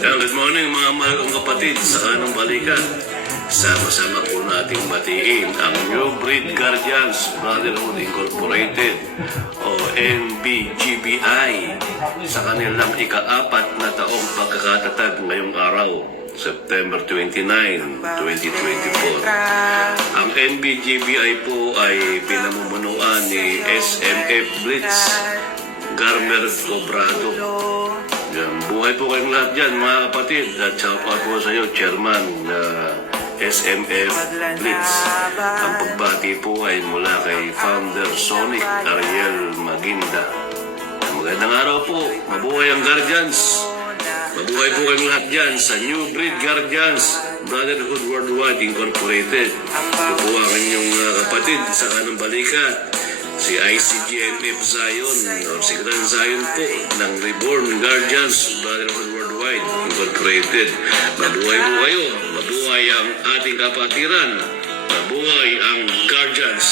Good morning mga mahal kong kapatid sa kanang balikan. Sama-sama po nating batiin ang New Breed Guardians Brotherhood Incorporated o NBGBI sa kanilang ika-4 na taong pagkakatatag ngayong araw, September 29, 2024. Ang NBGBI po ay pinamumunuan ni SMF Blitz Garmer Cobrado. Yan, buhay po kayong lahat dyan mga kapatid, at shout out po sa iyo, Chairman SMF Blitz. Ang pagbati po ay mula kay Founder Sonic Ariel Maginda. Magandang araw po, mabuhay ang Guardians. Mabuhay po kayong lahat dyan sa New Breed Guardians Brotherhood Worldwide Incorporated. Ito po ang inyong kapatid sa kanang balikat, si ICGNF Zion o si Grand Zion po ng Reborn Guardians Brotherhood Worldwide Incorporated. Mabuhay po kayo, mabuhay ang ating kapatiran, mabuhay ang Guardians.